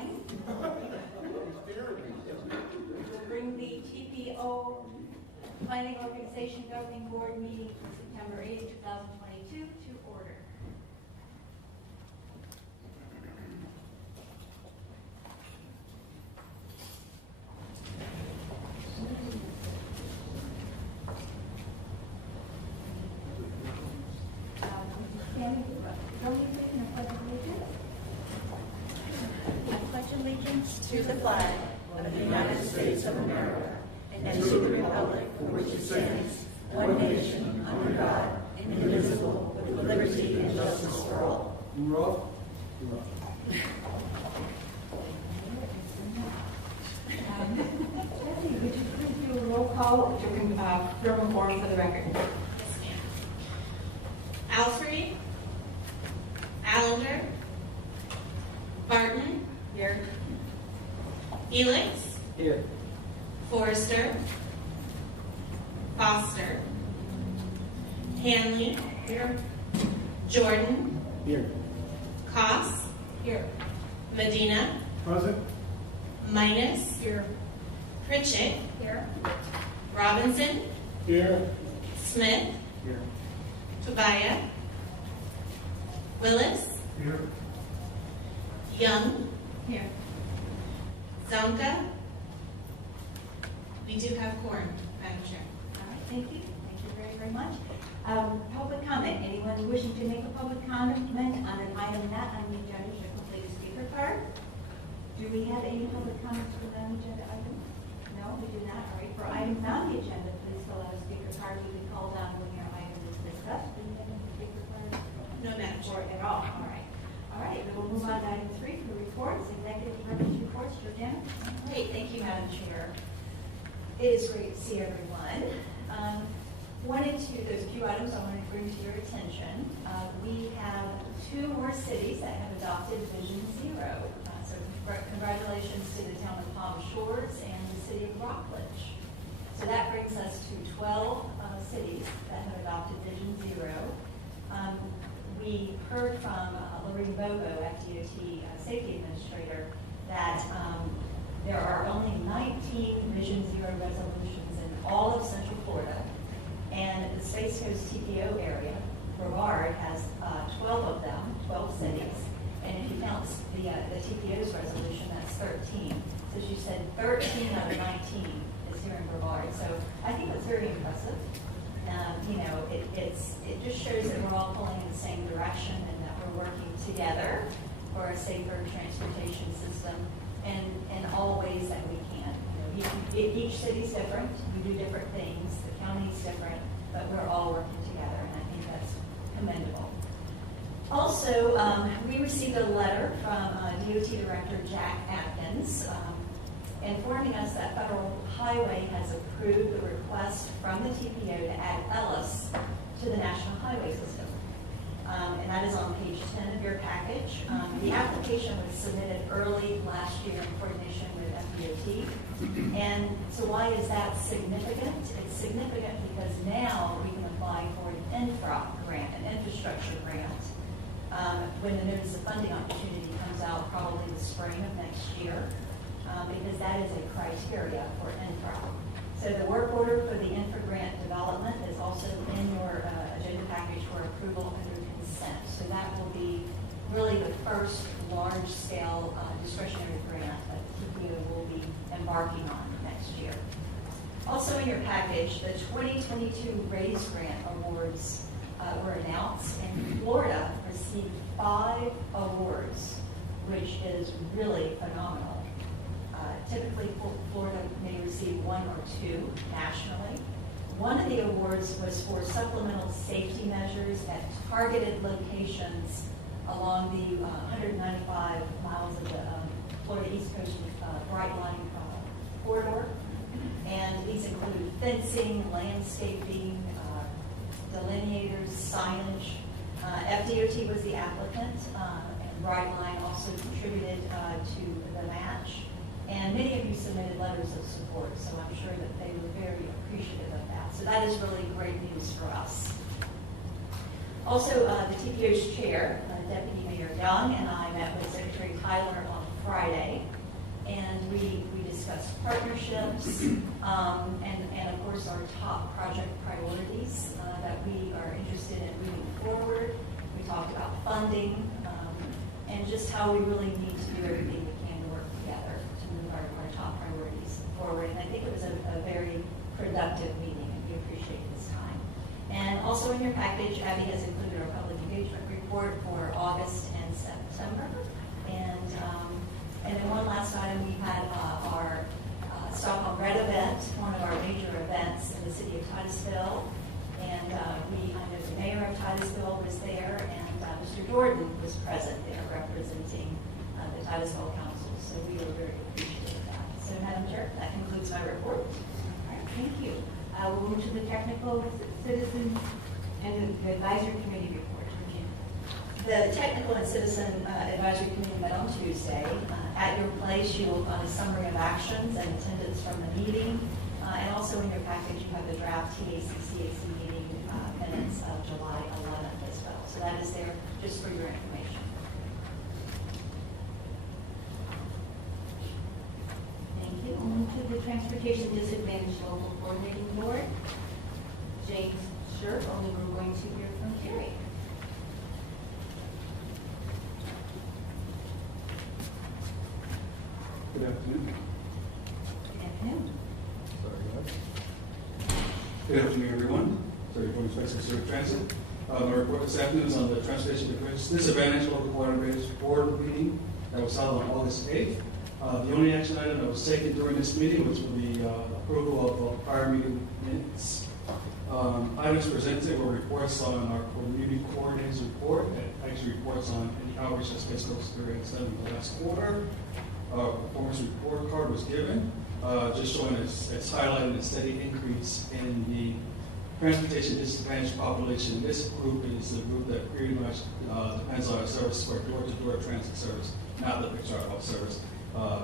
line. We'll bring the TPO Planning Organization Governing Board meeting for September 8, 2022 to order. To the flag of the United States of America and to the republic for which it stands, one nation, under God, indivisible, with liberty and justice for all. Jesse, would you please do a roll call to confirm form for the record? Yes, ma'am. Alfrey, Allender, Barton, Here. Felix, Here. Forrester, Foster, Hanley, Here. Jordan, Here. Koss, Here. Medina, Present. Minus, Here. Pritchett, Here. Robinson, Here. Smith, Here. Tobiah, Willis, Here. Young, Here. Zonka. We do have quorum, Madam Chair. All right, thank you. Thank you very, very much. Public comment. Anyone wishing to make a public comment on an item not on the agenda should complete a speaker card. Do we have any public comments for the non-agenda item? No, we do not. All right, for items on the agenda, please fill out a speaker card. We will be called on when your item is discussed. Do you have any speaker cards? No, Madam Or Chair. at all? All right. All right, we will move on to item 3 for reports, executive purpose reports. Georgiana? Great, thank you, Madam Chair. It is great to see everyone. There's a few items I wanted to bring to your attention. We have 2 more cities that have adopted Vision Zero. So congratulations to the town of Palm Shores and the city of Rockledge. So that brings us to 12 cities that have adopted Vision Zero. We heard from Lorraine Bobo, FDOT Safety Administrator, that there are only 19 Vision Zero resolutions in all of Central Florida, and the Space Coast TPO area, Brevard, has 12 of them, 12 cities, and if you count the TPO's resolution, that's 13. So she said 13 out of 19 is here in Brevard, so I think that's very impressive. It just shows that we're all pulling in the same direction and that we're working together for a safer transportation system in all ways that we can. Each city's different. We do different things. The county's different, but we're all working together, and I think that's commendable. Also, we received a letter from DOT Director Jack Atkins informing us that Federal Highway has approved the request from the TPO to add Ellis to the National Highway System. And that is on page 10 of your package. The application was submitted early last year in coordination with FDOT. And so why is that significant? It's significant because now we can apply for an infra grant, an infrastructure grant, when the notice of funding opportunity comes out probably the spring of next year, because that is a criteria for infra. So the work order for the infra grant development is also in your agenda package for approval under consent. So that will be really the first large-scale discretionary grant that TPO will be embarking on next year. Also in your package, the 2022 RAISE grant awards were announced, and Florida received 5 awards, which is really phenomenal. Typically, Florida may receive 1 or 2 nationally. One of the awards was for supplemental safety measures at targeted locations along the 195 miles of the Florida East Coast Bright Line corridor. And these include fencing, landscaping, delineators, signage. FDOT was the applicant, and Bright Line also contributed to the match. And many of you submitted letters of support, so I'm sure that they were very appreciative of that. So that is really great news for us. Also, the TPO's chair, Deputy Mayor Young, and I met with Secretary Tyler on Friday. And we discussed partnerships, and of course our top project priorities that we are interested in moving forward. We talked about funding, and just how we really need to do everything we can to work together to move our top priorities forward. And I think it was a very productive meeting, and we appreciate this time. And also in your package, Abby has included our public engagement report for August and September. And then one last item, we had our Stockholm Red event, one of our major events in the city of Titusville. And I know the mayor of Titusville was there, and Mr. Jordan was present there representing the Titusville Council. So we were very appreciative of that. So Madam Chair, that concludes my report. All right, thank you. We'll move to the Technical Citizens and Advisory Committee report. The Technical and Citizen Advisory Committee met on Tuesday. At your place, you will find a summary of actions and attendance from the meeting. And also in your package, you have the draft TAC-CAC meeting minutes of July 11th as well. So that is there just for your information. Thank you. We'll move to the Transportation Disadvantaged Local Coordinating Board. James Scherf, only we're going to hear from Carrie. Good afternoon. Good afternoon. Sorry, guys. Good afternoon, everyone. Sorry, for Inspector Survey Transit. My report this afternoon is on the Transportation Disadvantaged Local Coordinators Board meeting that was held on August 8th. The only action item that was taken during this meeting was for the approval of prior meeting minutes. Items presented were reports on our community coordinators report, and actually reports on any outreach that Space Coast experienced in the last quarter. Performance report card was given, just showing it's highlighting a steady increase in the transportation disadvantaged population. This group is the group that pretty much depends on our service for door-to-door transit service, not the picture bus service.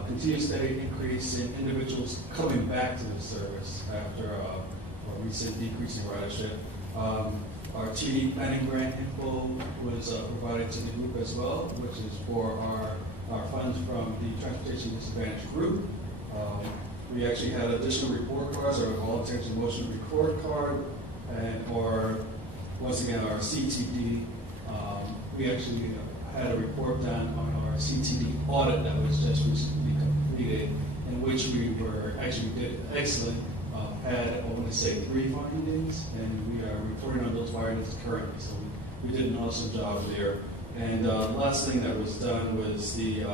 Continuous steady increase in individuals coming back to the service after a recent decrease in ridership. Our TD planning grant info was provided to the group as well, which is for our funds from the Transportation Disadvantaged Group. We actually had additional report cards, our all attention motion report card, or once again our CTD. We actually had a report done on our CTD audit that was just recently completed, in which we did excellent. Had, I want to say, 3 findings, and we are reporting on those findings currently. So we did an awesome job there. And the last thing that was done was the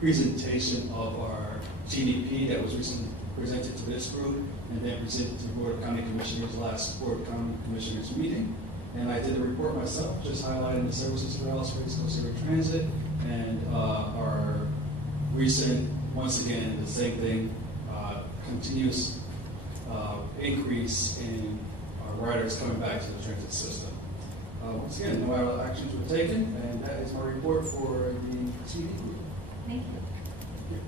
presentation of our GDP that was recently presented to this group, and then presented to the Board of County Commissioners last Board of County Commissioners meeting. And I did the report myself, just highlighting the services for Space Coast Area Transit, and our recent, once again, the same thing, continuous increase in our riders coming back to the transit system. Once again, no other actions were taken, and that is my report for the TV group. Thank you.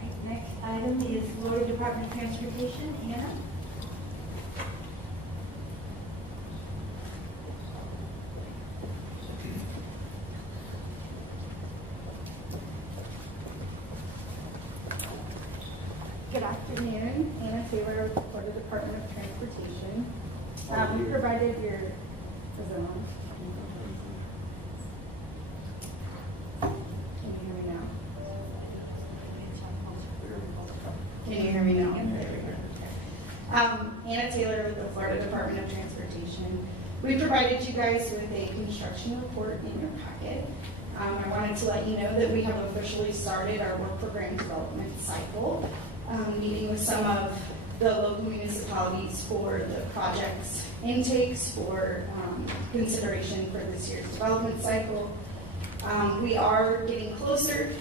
All right, next item is Florida Department of Transportation. Anna? Good afternoon, Anna Taylor with the Florida Department of Transportation. We provided your, is it on? Can you hear me now? Can you hear me now? There we go. Anna Taylor with the Florida Department of Transportation. We provided you guys with a construction report in your packet. I wanted to let you know that we have officially started our work program development cycle. Meeting with some of the local municipalities for the project's intakes for consideration for this year's development cycle. We are getting closer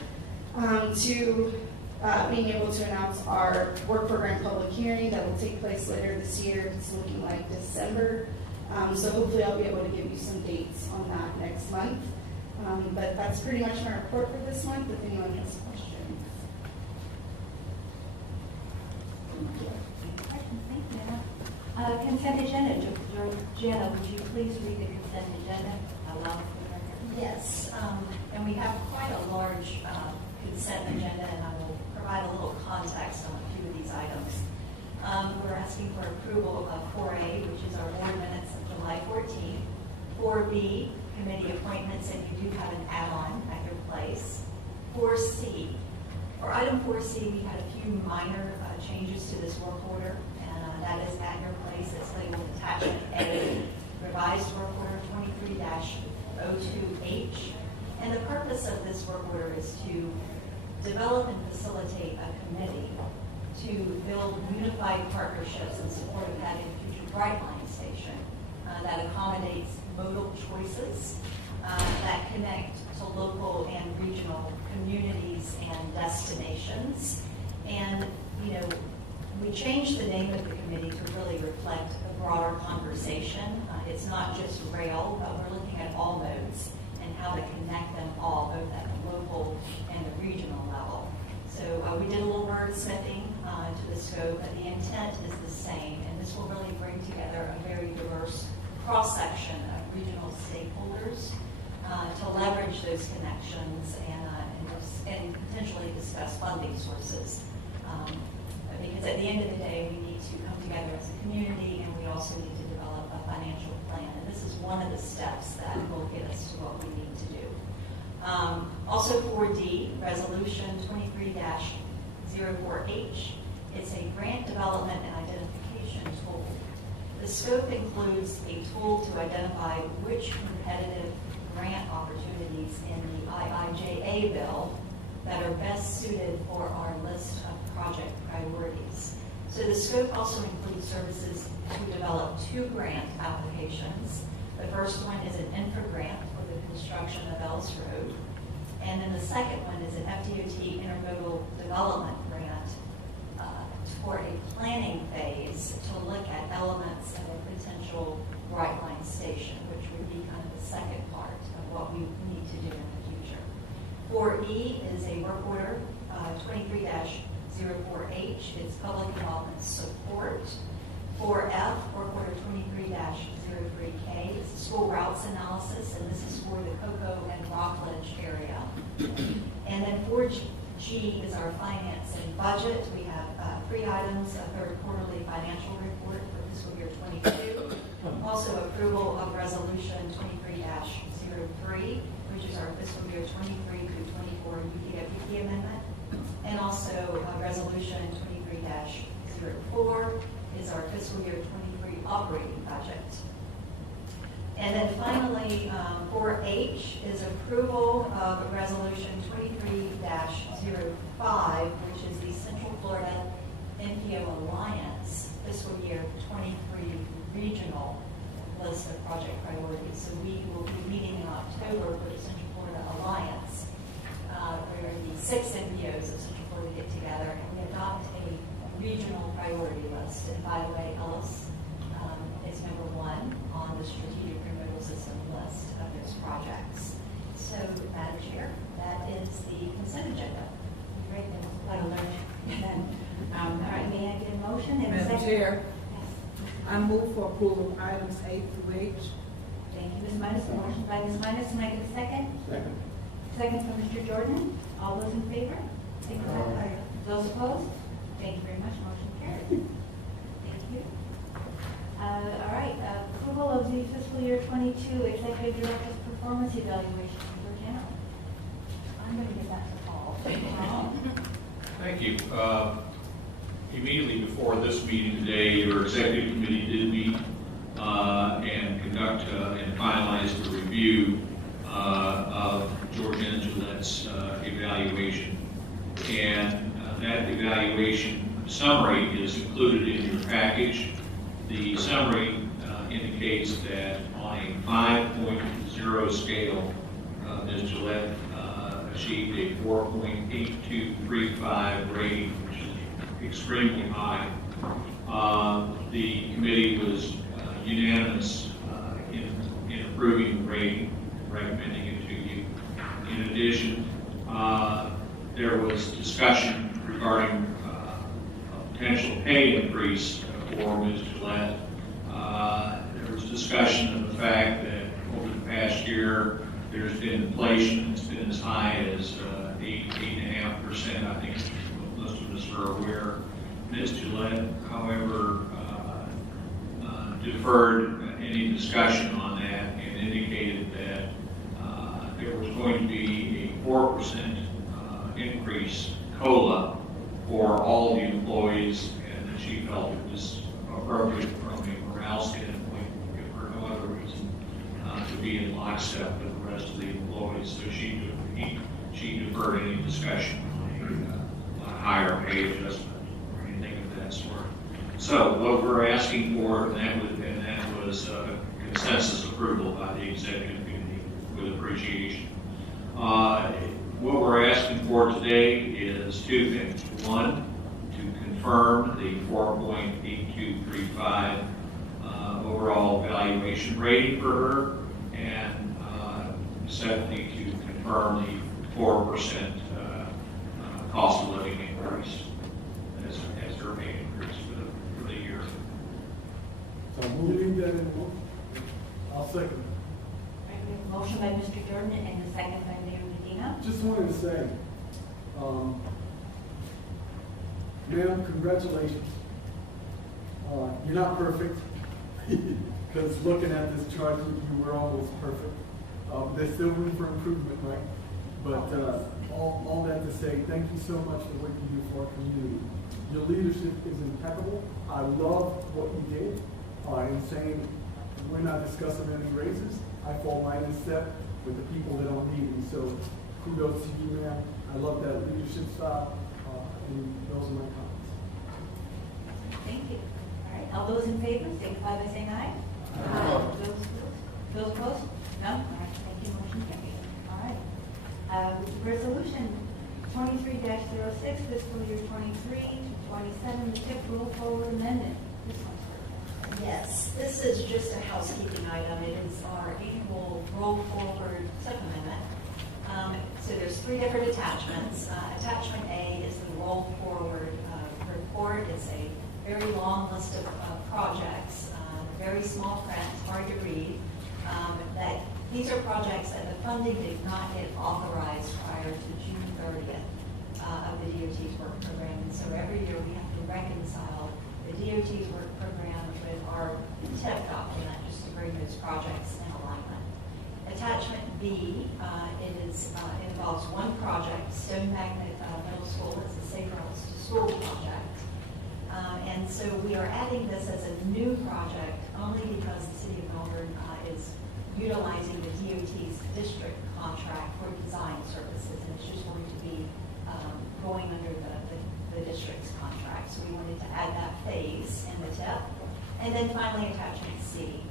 to being able to announce our work program public hearing that will take place later this year. It's looking like December. So hopefully I'll be able to give you some dates on that next month. But that's pretty much my report for this month, if anyone has questions. Thank you, Anna. Consent agenda. Jenna, would you please read the consent agenda aloud for the record? Yes, and we have quite a large consent agenda, and I will provide a little context on a few of these items. We're asking for approval of 4A, which is our board minutes of July 14th. 4B, committee appointments, and you do have an add-on at your place. 4C, for item 4C, we had a few minor changes to this work order, and that is at your place. It's labeled attachment A, revised work order 23-02H. And the purpose of this work order is to develop and facilitate a committee to build unified partnerships in support of having a future Brightline station that accommodates modal choices that connect to local and regional communities and destinations. And, you know, we changed the name of the committee to really reflect a broader conversation. It's not just rail, but we're looking at all modes and how to connect them all, both at the local and the regional level. So we did a little wordsmithing to the scope, but the intent is the same, and this will really bring together a very diverse cross-section of regional stakeholders to leverage those connections and potentially discuss funding sources. Because at the end of the day, we need to come together as a community, and we also need to develop a financial plan. And this is one of the steps that will get us to what we need to do. Also 4D, Resolution 23-04H. It's a grant development and identification tool. The scope includes a tool to identify which competitive grant opportunities in the IIJA bill that are best suited for our list of project priorities. So the scope also includes services to develop 2 grant applications. The first one is an infra grant for the construction of Ellis Road. And then the second one is an FDOT intermodal development grant for a planning phase to look at elements of a potential Brightline station, which would be kind of the second part of what we need to do in the future. 4E is a work order, 23-04H. It's public involvement support. 4F, work order 23-03K. It's school routes analysis, and this is for the Cocoa and Rockledge area. And then 4G is our finance and budget. We have 3 items: a third quarterly financial report for fiscal year 22. Also approval of resolution 23-03, which is our fiscal year 23 through 24 UPWP amendment. And also resolution 23-04 is our fiscal year 23 operating budget. And then finally, 4H is approval of resolution 23-05, which is the Central Florida NPO Alliance fiscal year 23 regional list of project priorities. So we will be meeting in October for the Central Florida Alliance, where the 6 NPOs of Central Florida get together and we adopt a regional priority list. And by the way, Ellis is number 1 on the strategic intermodal system list of those projects. So, Madam Chair, that is the consent agenda. Great, that was quite a large event. All right, may I get a motion? And a Madam second? Chair, Yes. I move for approval of items A through H. Thank you, Ms. Minus. Motion by Ms. Minus. Can I get a second? Second. Second from Mr. Jordan. All those in favor? Those opposed? Thank you very much. Motion carried. Thank you. All right, approval of the fiscal year 22 Executive Director's Performance Evaluation. Georgiana, I'm going to give that to Paul. Thank you. Immediately before this meeting today, your executive committee did meet and conduct and finalize the review of Georgiana Gillette's evaluation. And that evaluation summary is included in your package. The summary indicates that on a 5.0 scale, Ms. Gillette achieved a 4.8235 rating, which is extremely high. The committee was unanimous in approving the rating, recommending it to you. In addition, there was discussion regarding a potential pay increase for Ms. Gillette. There was discussion of the fact that over the past year, There's been inflation, it's been as high as 8.5%, I think most of us are aware. Ms. Gillette, however, deferred any discussion on that and indicated that there was going to be a 4% increase COLA for all the employees, and that she felt it was appropriate from a morale standpoint, if for no other reason, to be in lockstep with the rest of the employees. So she deferred any discussion on a higher pay adjustment or anything of that sort. So what we're asking for, and that was consensus approval by the executive committee with appreciation. What we're asking for today is two things. One, to confirm the 4.8235 overall valuation rating for her, and secondly, to confirm the 4% cost of living increase as her pay increase for the year. So moving that in, I'll second. All right, we have a motion by Mr. Jordan and a second by Mayor Medina. Just wanted to say, ma'am, congratulations. You're not perfect, because looking at this chart, you were almost perfect. There's still room for improvement, right? But all that to say, thank you so much for what you do for our community. Your leadership is impeccable. I love what you did in saying we're not discussing any raises. I fall right in step with the people that don't need me. So kudos to you, ma'am. I love that leadership style, and those are my comments. Thank you. All right, all those in favor, signify by saying aye. Aye. Those opposed? No? All right, thank you, motion carries. All right. Resolution 23-06, fiscal year 23 to 27, the TIP roll forward amendment. This one's for Yes, this is just a housekeeping item. It is our annual roll forward TIP amendment. So there's three different attachments. Attachment A is the roll forward report. It's a very long list of projects, very small print, hard to read. That these are projects that the funding did not get authorized prior to June 30th of the DOT's work program. And so every year we have to reconcile the DOT's work program with our TIP document just to bring those projects in alignment. Attachment B, it involves one project, Stone Magnet Middle School. It's a Safe Routes to School project. And so we are adding this as a new project only because the City of Melbourne is utilizing the DOT's district contract for design services, and it's just going to be going under the district's contract. So we wanted to add that phase in the TIP. And then finally, attachment C.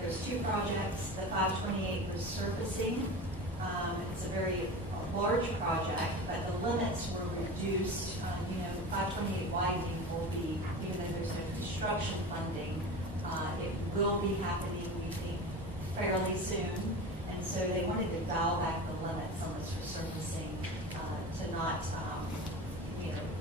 There's two projects. The 528 resurfacing. It's a very large project, but the limits were reduced. 528 widening will be, even though there's no construction funding, it will be happening, we think, fairly soon. And so they wanted to dial back the limits on this resurfacing to not,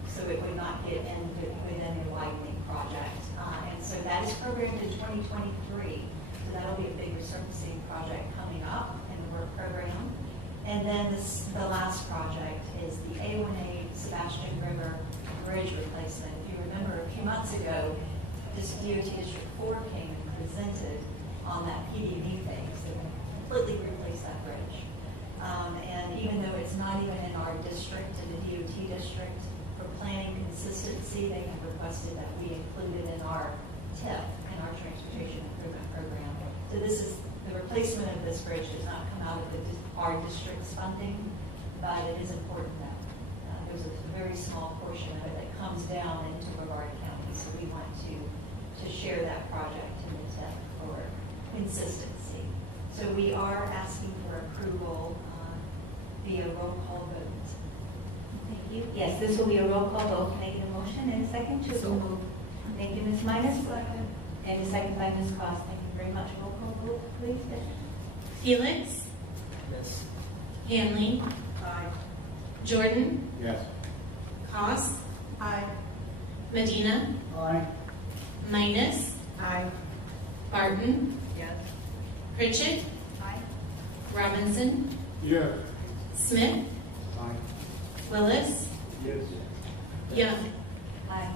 so it would not get within a widening project. And so that is programmed in 2023. So that'll be a big resurfacing project coming up in the work program. And then the last project is the A1A Sebastian River Bridge replacement. If you remember, a few months ago, this DOT District 4 came and presented on that PD&E phase. They completely replaced that bridge. And even though it's not even in our district, in the DOT district, for planning consistency, they have requested that we include it in our TIP, in our Transportation Improvement Program. So this is, the replacement of this bridge does not come out of our district's funding, but it is important that there's a very small portion of it that comes down into Brevard County. So we want to share that project in the TIP for consistency. So we are asking for approval via roll call vote. Thank you. Yes, this will be a roll call vote. Can I get a motion and a second to approve? Thank you, Ms. Minus. And a second by Ms. Cross. Thank you very much. Roll call vote, please. Felix, Yes. Hanley, Jordan, Yes. Koss, Medina, Aye. Minus, Aye. Barton, Yes. Pritchett, Robinson, Yes. Smith, Aye. Willis, Yes. Young. Aye.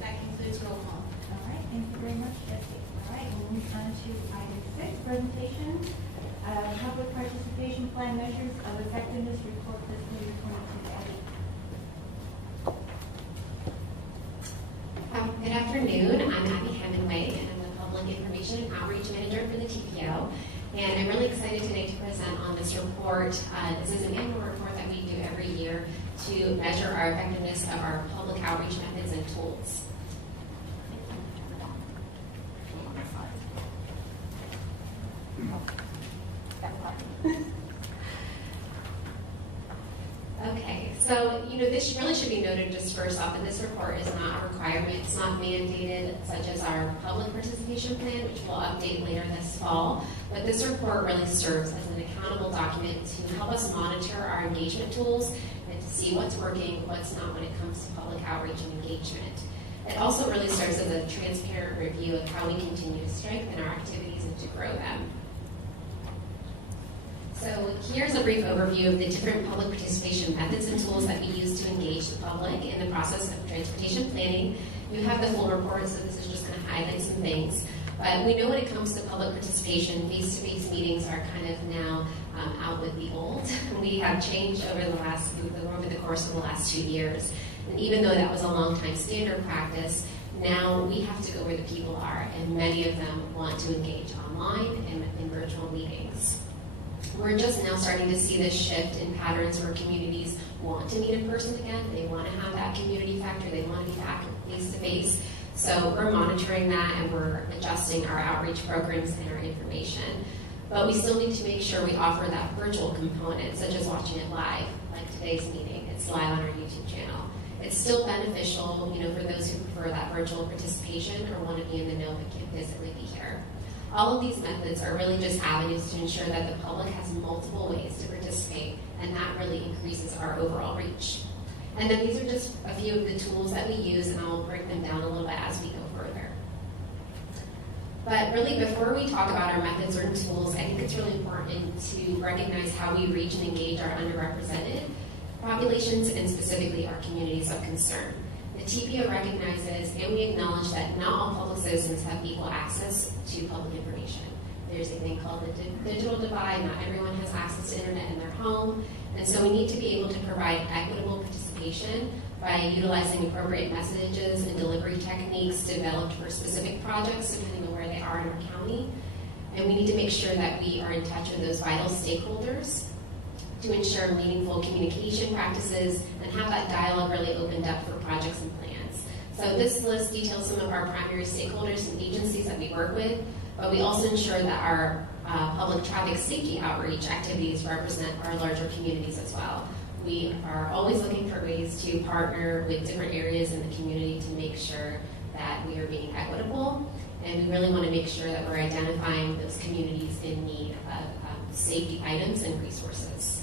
That concludes roll call. All right, thank you very much, Jesse. All right, we'll move on to item 6, presentation, public participation plan measures of effectiveness report fiscal year 22. Good afternoon. I'm Abby Hemingway, and I'm the Public Information and Outreach Manager for the TPO. And I'm really excited today to present on this report. This is an annual report that we do every year to measure our effectiveness of our public outreach methods and tools. Okay, so this really should be noted just first off that this report is not a requirement, it's not mandated, such as our public participation plan, which we'll update later this fall. But this report really serves as an accountable document to help us monitor our engagement tools and to see what's working, what's not when it comes to public outreach and engagement. It also really serves as a transparent review of how we continue to strengthen our activities and to grow them. So here's a brief overview of the different public participation methods and tools that we use to engage the public in the process of transportation planning. You have the full report, so this is just going to highlight some things. But we know when it comes to public participation, face-to-face meetings are kind of now out with the old. We have changed over the course of the last 2 years. And even though that was a long time standard practice, now we have to go where the people are, and many of them want to engage online and in virtual meetings. We're just now starting to see this shift in patterns where communities want to meet in person again. They want to have that community factor. They want to be back face-to-face. So we're monitoring that, and we're adjusting our outreach programs and our information. But we still need to make sure we offer that virtual component, such as watching it live, like today's meeting. It's live on our YouTube channel. It's still beneficial, for those who prefer that virtual participation or want to be in the know but can't physically be here. All of these methods are really just avenues to ensure that the public has multiple ways to participate, and that really increases our overall reach. And then these are just a few of the tools that we use, and I'll break them down a little bit as we go further. But really, before we talk about our methods or tools, I think it's really important to recognize how we reach and engage our underrepresented populations, and specifically our communities of concern. The TPO recognizes and we acknowledge that not all public citizens have equal access to public information. There's a thing called the digital divide. Not everyone has access to internet in their home. And so we need to be able to provide equitable participation by utilizing appropriate messages and delivery techniques developed for specific projects depending on where they are in our county. And we need to make sure that we are in touch with those vital stakeholders to ensure meaningful communication practices and have that dialogue really opened up for projects and plans. So this list details some of our primary stakeholders and agencies that we work with, but we also ensure that our public traffic safety outreach activities represent our larger communities as well. We are always looking for ways to partner with different areas in the community to make sure that we are being equitable, and we really want to make sure that we're identifying those communities in need of safety items and resources.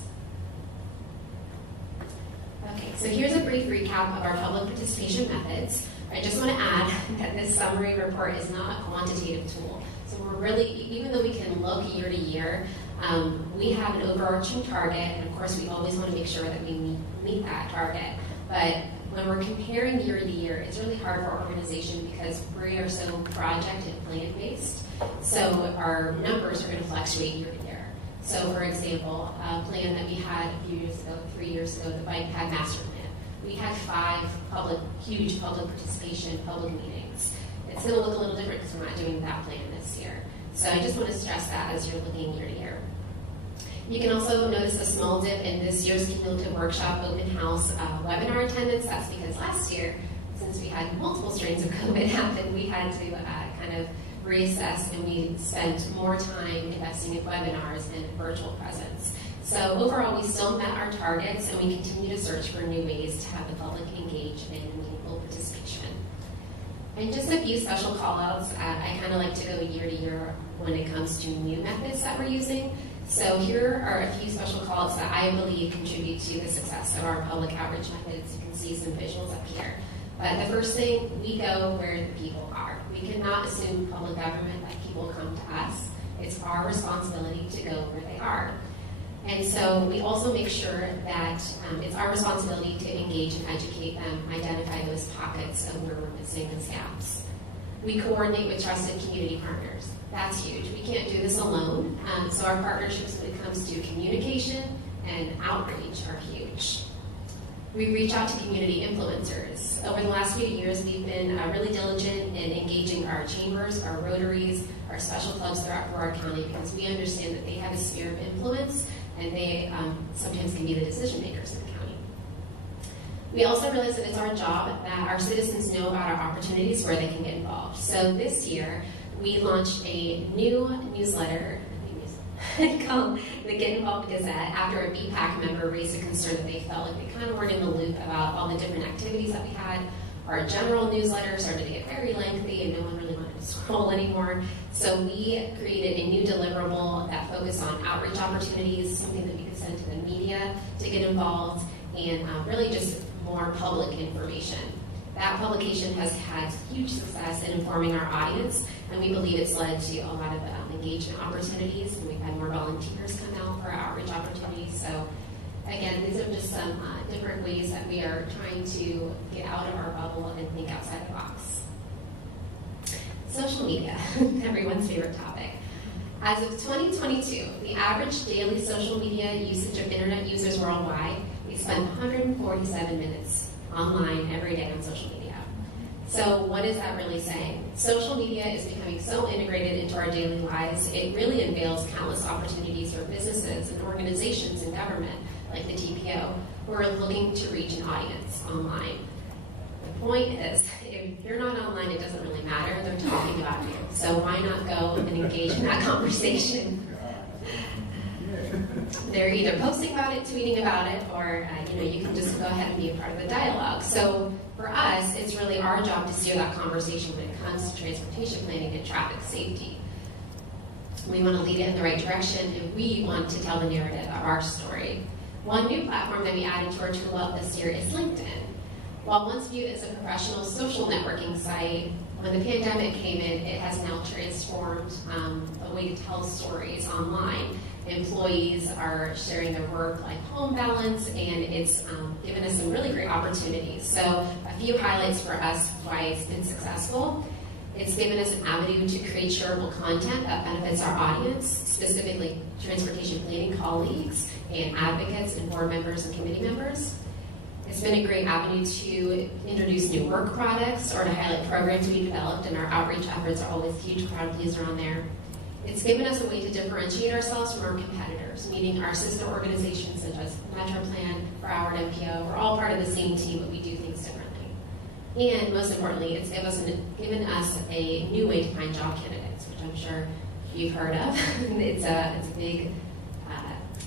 Okay, so here's a brief recap of our public participation methods. I just want to add that this summary report is not a quantitative tool. So we're really, even though we can look year to year, we have an overarching target, and of course we always want to make sure that we meet that target. But when we're comparing year to year, it's really hard for our organization because we are so project and plan based. So our numbers are going to fluctuate year to year. So for example, a plan that we had a few years ago, 3 years ago, the Bike Pad Master Plan. We had 5 huge public participation, public meetings. It's going to look a little different because we're not doing that plan this year. So I just want to stress that as you're looking year to year. You can also notice a small dip in this year's cumulative workshop open house webinar attendance. That's because last year, since we had multiple strains of COVID happen, we had to kind of reassess, and we spent more time investing in webinars and virtual presence. So overall, we still met our targets, and we continue to search for new ways to have the public engage in meaningful participation. And just a few special call-outs. I kind of like to go year to year when it comes to new methods that we're using. So here are a few special call-outs that I believe contribute to the success of our public outreach methods. You can see some visuals up here. But the first thing, we go where the people are. We cannot assume public government that people come to us. It's our responsibility to go where they are. And so we also make sure that it's our responsibility to engage and educate them, identify those pockets of where we're missing those gaps. We coordinate with trusted community partners. That's huge. We can't do this alone. So our partnerships when it comes to communication and outreach are huge. We reach out to community influencers. Over the last few years, we've been really diligent in engaging our chambers, our rotaries, our special clubs throughout Broward County because we understand that they have a sphere of influence and they sometimes can be the decision makers in the county. We also realize that it's our job that our citizens know about our opportunities where they can get involved. So this year, we launched a new newsletter called the Get Involved Gazette after a BPAC member raised a concern that they felt like they kind of weren't in the loop about all the different activities that we had. Our general newsletter started to get very lengthy and no one really wanted to scroll anymore. So we created a new deliverable that focused on outreach opportunities, something that we could send to the media to get involved, and really just more public information. That publication has had huge success in informing our audience, and we believe it's led to a lot of engagement opportunities, and we've had more volunteers come out for outreach opportunities. So again, these are just some different ways that we are trying to get out of our bubble and think outside the box. Social media, everyone's favorite topic. As of 2022, the average daily social media usage of internet users worldwide, we spend 147 minutes online every day on social media. So what is that really saying? Social media is becoming so integrated into our daily lives, it really unveils countless opportunities for businesses and organizations and government, like the TPO, who are looking to reach an audience online. The point is, if you're not online, it doesn't really matter. They're talking about you. So why not go and engage in that conversation? They're either posting about it, tweeting about it, or you can just go ahead and be a part of the dialogue. So for us, it's really our job to steer that conversation when it comes to transportation planning and traffic safety. We want to lead it in the right direction, and we want to tell the narrative of our story. One new platform that we added to our toolbox this year is LinkedIn. While once viewed as a professional social networking site, when the pandemic came in, it has now transformed a way to tell stories online. Employees are sharing their work-life home balance, and it's given us some really great opportunities. So a few highlights for us why it's been successful. It's given us an avenue to create shareable content that benefits our audience, specifically transportation planning colleagues and advocates and board members and committee members. It's been a great avenue to introduce new work products or to highlight programs we developed, and our outreach efforts are always huge crowd pleaser on there. It's given us a way to differentiate ourselves from our competitors, meaning our sister organizations such as MetroPlan, Broward MPO, we're all part of the same team, but we do things differently. And most importantly, it's given us a new way to find job candidates, which I'm sure you've heard of. It's a big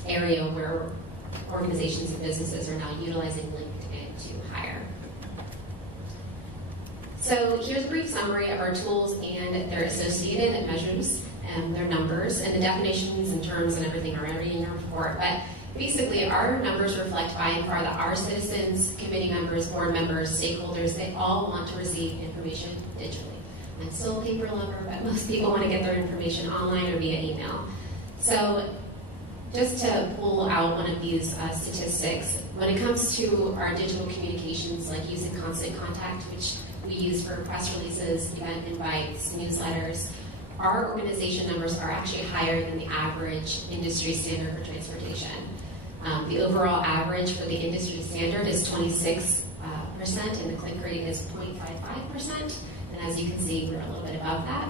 area where organizations and businesses are now utilizing LinkedIn to hire. So here's a brief summary of our tools and their associated measures and their numbers, and the definitions and terms and everything are already in your report. But basically, our numbers reflect by and far that our citizens, committee members, board members, stakeholders, they all want to receive information digitally. I'm still a paper lover, but most people want to get their information online or via email. So just to pull out one of these statistics, when it comes to our digital communications, like using Constant Contact, which we use for press releases, event invites, newsletters, our organization numbers are actually higher than the average industry standard for transportation. The overall average for the industry standard is 26%, and the click rate is 0.55%. And as you can see, we're a little bit above that.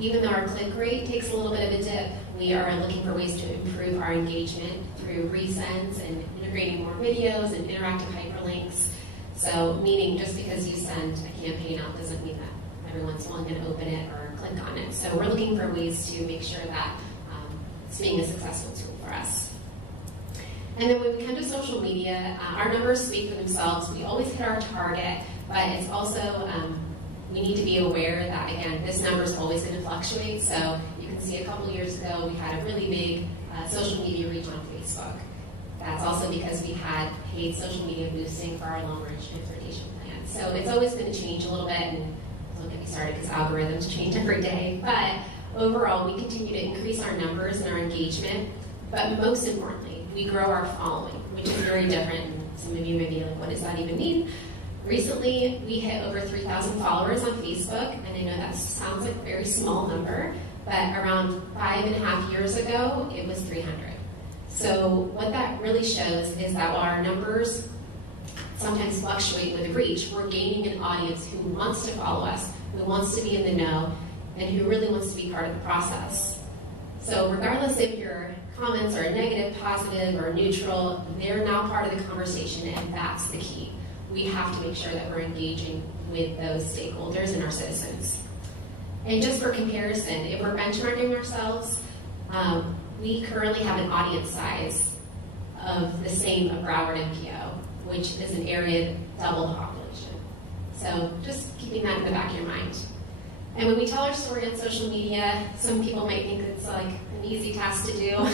Even though our click rate takes a little bit of a dip, we are looking for ways to improve our engagement through resends and integrating more videos and interactive hyperlinks. So, meaning just because you send a campaign out doesn't mean that everyone's going to open it or click on it. So we're looking for ways to make sure that it's being a successful tool for us. And then when we come to social media, our numbers speak for themselves. We always hit our target, but it's also, we need to be aware that, again, this number is always going to fluctuate. So you can see a couple years ago, we had a really big social media reach on Facebook. That's also because we had paid social media boosting for our long-range transportation plan. So it's always going to change a little bit, and don't get me started because algorithms change every day. But overall, we continue to increase our numbers and our engagement, but most importantly, we grow our following, which is very different. Some of you may be like, what does that even mean? Recently, we hit over 3,000 followers on Facebook, and I know that sounds like a very small number, but around 5.5 years ago, it was 300. So what that really shows is that while our numbers sometimes fluctuate with reach, we're gaining an audience who wants to follow us, who wants to be in the know, and who really wants to be part of the process. So regardless if your comments are negative, positive, or neutral, they're now part of the conversation, and that's the key. We have to make sure that we're engaging with those stakeholders and our citizens. And just for comparison, if we're benchmarking ourselves, we currently have an audience size of the same of Broward MPO, which is an area double the population. So just keeping that in the back of your mind. And when we tell our story on social media, some people might think it's like an easy task to do.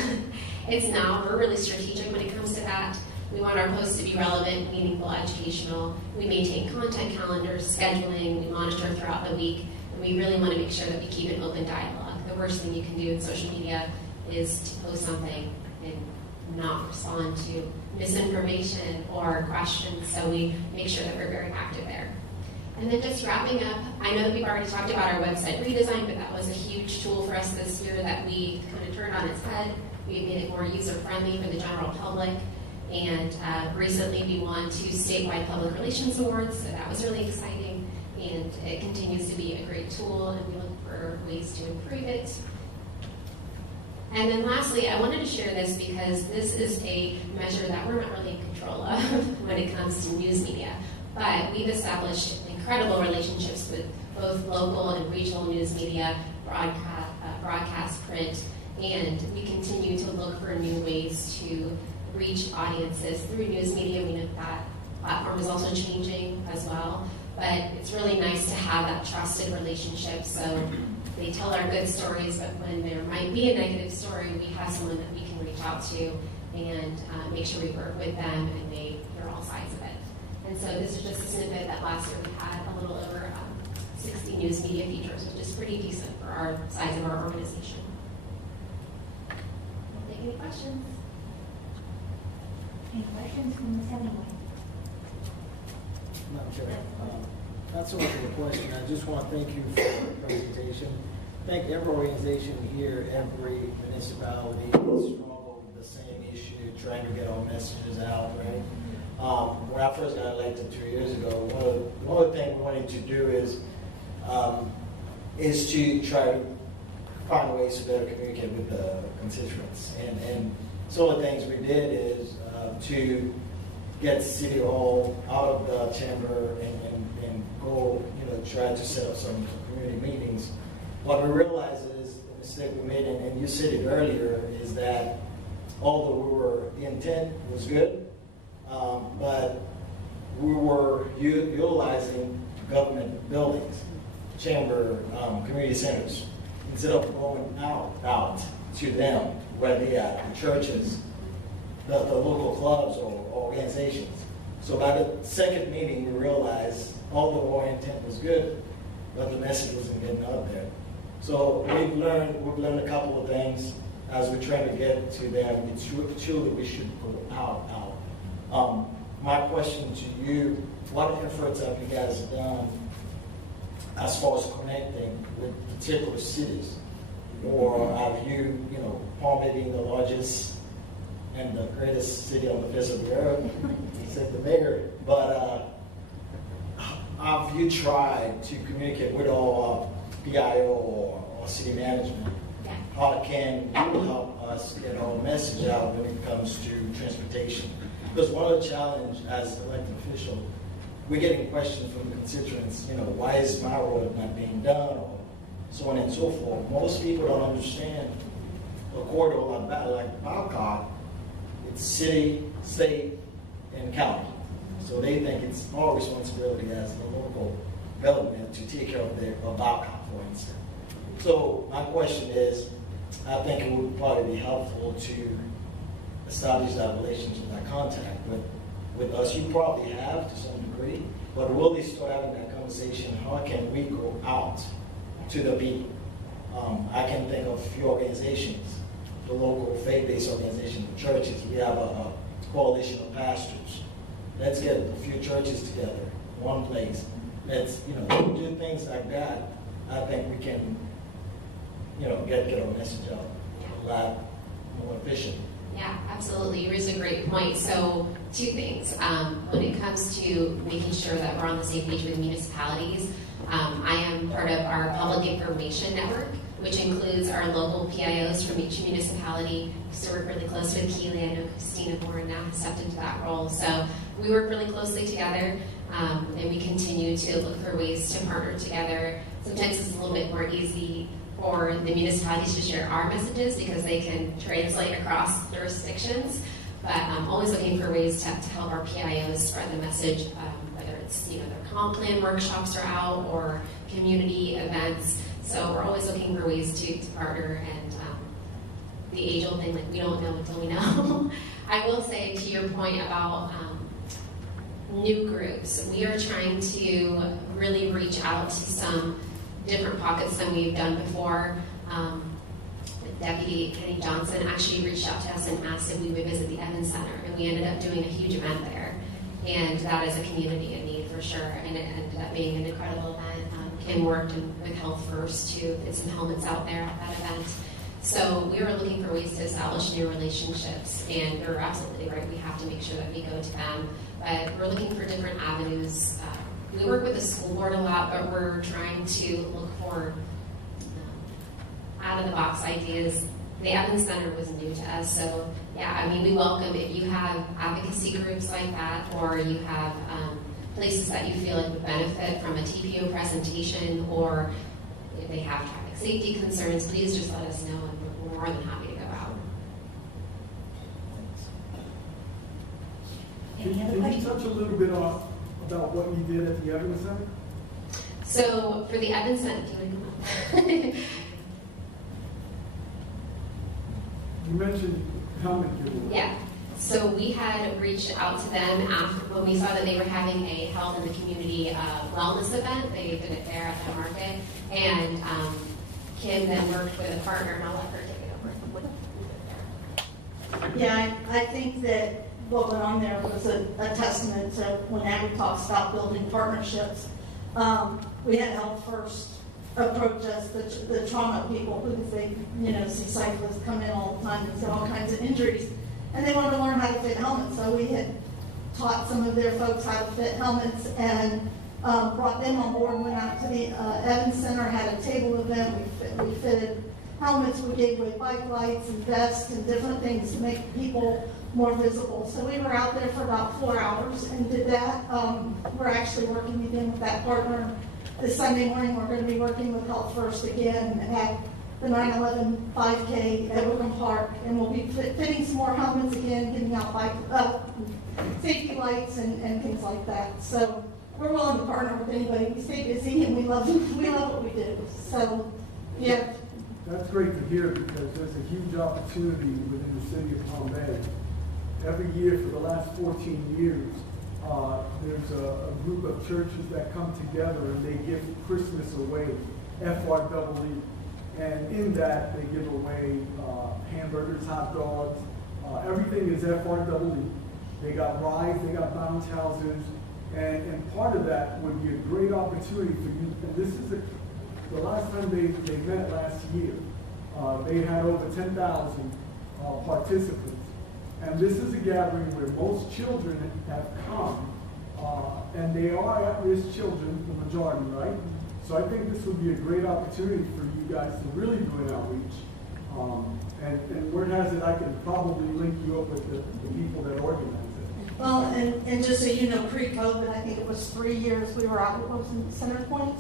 It's not. We're really strategic when it comes to that. We want our posts to be relevant, meaningful, educational. We maintain content calendars, scheduling, we monitor throughout the week, and we really want to make sure that we keep an open dialogue. The worst thing you can do in social media is to post something and not respond to misinformation or questions, so we make sure that we're very active there. And then just wrapping up, I know that we've already talked about our website redesign, but that was a huge tool for us this year that we kind of turned on its head. We made it more user-friendly for the general public. And recently we won 2 statewide public relations awards, so that was really exciting. And it continues to be a great tool, and we look for ways to improve it. And then lastly, I wanted to share this because this is a measure that we're not really in control of when it comes to news media. But we've established incredible relationships with both local and regional news media, broadcast, print, and we continue to look for new ways to reach audiences through news media. We know that platform is also changing as well, but it's really nice to have that trusted relationship. So they tell our good stories, but when there might be a negative story, we have someone that we can reach out to and make sure we work with them and they hear all sides of it. And so this is just a snippet that last year we had a little over 60 news media features, which is pretty decent for our size of our organization. I'll take any questions. Any questions from Ms. Hemingway? Madam Chair, not so much of a question. I just want to thank you for the presentation. Thank every organization here, every municipality struggle with the same issue, trying to get our messages out, right? When I first got elected 2 years ago, one of the things we wanted to do is to try to find ways to better communicate with the constituents. And some of the things we did is to get City Hall out of the chamber and go, try to set up some community meetings. What we realized is the mistake we made, and you said it earlier, is that although the intent was good, but we were utilizing government buildings, chamber, community centers, instead of going out to them where they are, the churches, the local clubs or organizations. So by the second meeting, we realized although our intent was good, but the message wasn't getting out there. So we've learned a couple of things as we're trying to get to them. It's true that we should go out. My question to you, what efforts have you guys done as far as connecting with particular cities? Or have you, Palm Bay being the largest and the greatest city on the face of the earth, said the mayor, but have you tried to communicate with all PIO or city management? Yeah. How can you help us get our message out when it comes to transportation? Because one of the challenges as an elected official, we're getting questions from the constituents, why is my road not being done, or so on and so forth. Most people don't understand a corridor like Balcott. It's city, state, and county. So they think it's our responsibility as the local government to take care of Balcott, for instance. So my question is, I think it would probably be helpful to establish that relationship, that contact with us. You probably have to some degree, but really start having that conversation. How can we go out to the people I can think of a few organizations, the local faith-based organizations, the churches. We have a coalition of pastors. Let's get a few churches together, one place. Let's, do things like that. I think we can, get our message out a lot more efficient. Yeah, absolutely. You raise a great point. So, two things. When it comes to making sure that we're on the same page with municipalities, I am part of our public information network, which includes our local PIOs from each municipality. So we work really close with Keely. I know Christina Bourne now has stepped into that role. So we work really closely together, and we continue to look for ways to partner together. Sometimes it's a little bit more easy for the municipalities to share our messages because they can translate across jurisdictions. But I'm always looking for ways to help our PIOs spread the message, whether it's their comp plan workshops are out or community events. So we're always looking for ways to partner, and the age-old thing, like we don't know until we know. I will say to your point about new groups, we are trying to really reach out to some different pockets than we've done before. Deputy Kenny Johnson actually reached out to us and asked if we would visit the Evans Center, and we ended up doing a huge event there. And that is a community in need for sure, and it ended up being an incredible event. Kim worked with Health First to get some helmets out there at that event. So we were looking for ways to establish new relationships, and you're absolutely right, we have to make sure that we go to them. But we're looking for different avenues. We work with the school board a lot, but we're trying to look for out-of-the-box ideas. The Evans Center was new to us, so yeah, we welcome if you have advocacy groups like that, or you have places that you feel like would benefit from a TPO presentation, or if they have traffic safety concerns, please just let us know, and we're more than happy to go out. Any other Can you questions? touch a little bit about what you did at the Evans Center? So for the Evans Center, do you want to come up? You mentioned helmet giveaway. Yeah. So we had reached out to them after when we saw that they were having a health in the community wellness event. They did it there at the market, and Kim then worked with a partner, and I'll let her take it over. Yeah, I think that what went on there was a testament to when Abby talks about building partnerships. We had Health First approach us, the trauma people, because they, see cyclists come in all the time and see all kinds of injuries, and they wanted to learn how to fit helmets. So we had taught some of their folks how to fit helmets, and brought them on board, went out to the Evans Center, had a table event, we fitted helmets, we gave away bike lights and vests and different things to make people more visible. So we were out there for about 4 hours and did that. We're actually working again with that partner. This Sunday morning, we're going to be working with Health First again at the 9/11 5K at Wickham Park, and we'll be fitting some more helmets again, giving out bike safety lights and things like that. So we're willing to partner with anybody. We stay busy, and we love what we do. So, yeah. That's great to hear, because there's a huge opportunity within the city of Palm Bay. Every year for the last 14 years, there's a group of churches that come together and they give Christmas away, FREE. And in that, they give away hamburgers, hot dogs, everything is FREE. They got rides, they got bounce houses, and part of that would be a great opportunity for you. And this is the last time they met last year. They had over 10,000 participants. And this is a gathering where most children have come, and they are at-risk children, the majority, right? So I think this would be a great opportunity for you guys to really do an outreach. And word has it, I can probably link you up with the people that organize it. Well, and just so you know, pre-COVID, I think it was 3 years, we were out at Center Point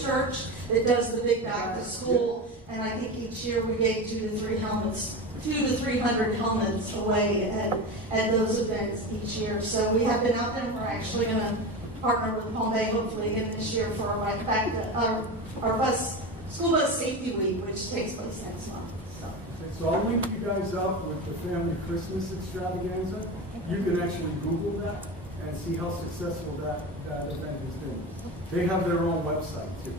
Church that does the big back to school, and I think each year we gave 200 to 300 helmets away at those events each year. So we have been out there, and we're actually going to partner with Palm Bay hopefully again this year for our school bus safety week, which takes place next month. So I'll link you guys up with the family Christmas extravaganza. You can actually Google that and see how successful that event has been. They have their own website too.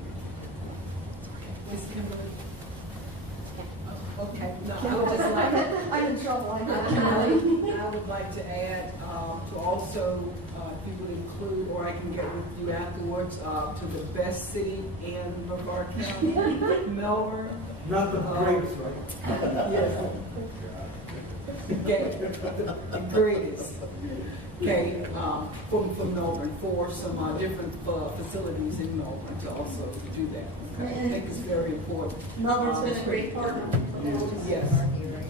all I got. I would like to add, to also, if you would include, or I can get with you afterwards, to the best city in Brevard County, Melbourne. Not the greatest, right? Yes. Okay, the greatest. Okay, from Melbourne, for some different facilities in Melbourne to also do that. Okay, I think it's very important. Melbourne's been a great partner. Yes,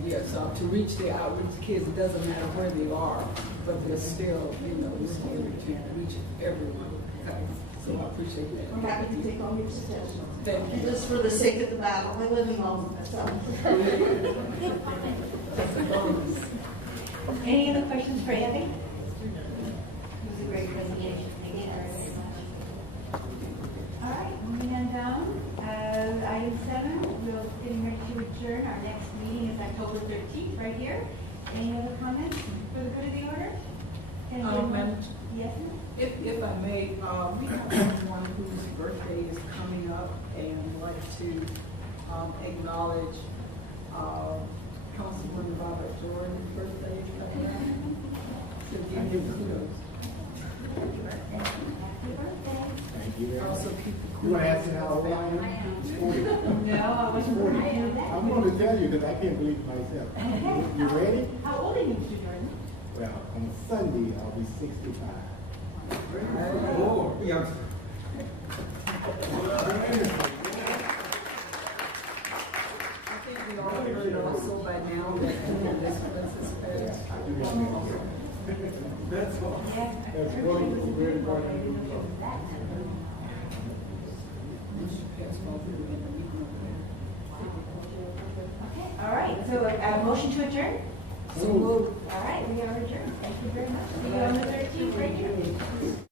yes, to reach the outreach kids, it doesn't matter where they are, but they're still, we still reach everyone. Okay, so I appreciate I'm that. happy to take all your suggestions. Thank And you. just for the sake of the battle, I live in Melbourne myself. Any other questions for Abby? It was a great presentation. Thank you very much. All right, moving on down. Item 7, we're getting ready to adjourn. Our next meeting is October 13th, right here. Any other comments for the good of the order? Madam, Yes, ma'am? if I may, we have someone whose birthday is coming up and like to acknowledge Councilman Robert Jordan's birthday is coming up. So give him kudos. Happy birthday. Thank you. Also keep the You want to ask me how old I am? No, 40. I wasn't going to do that. I'm going to tell you because I can't believe it myself. Okay. You ready? How old are you, Mr. Jordan? Well, on Sunday, I'll be 65. Oh, youngster. I think we all heard also by now that this Princess Yeah, Paris. I do know. That's all. That's really very important. Okay, all right, so a motion to adjourn? So moved. All right, we are adjourned. Thank you very much. See you on the 13th, right here.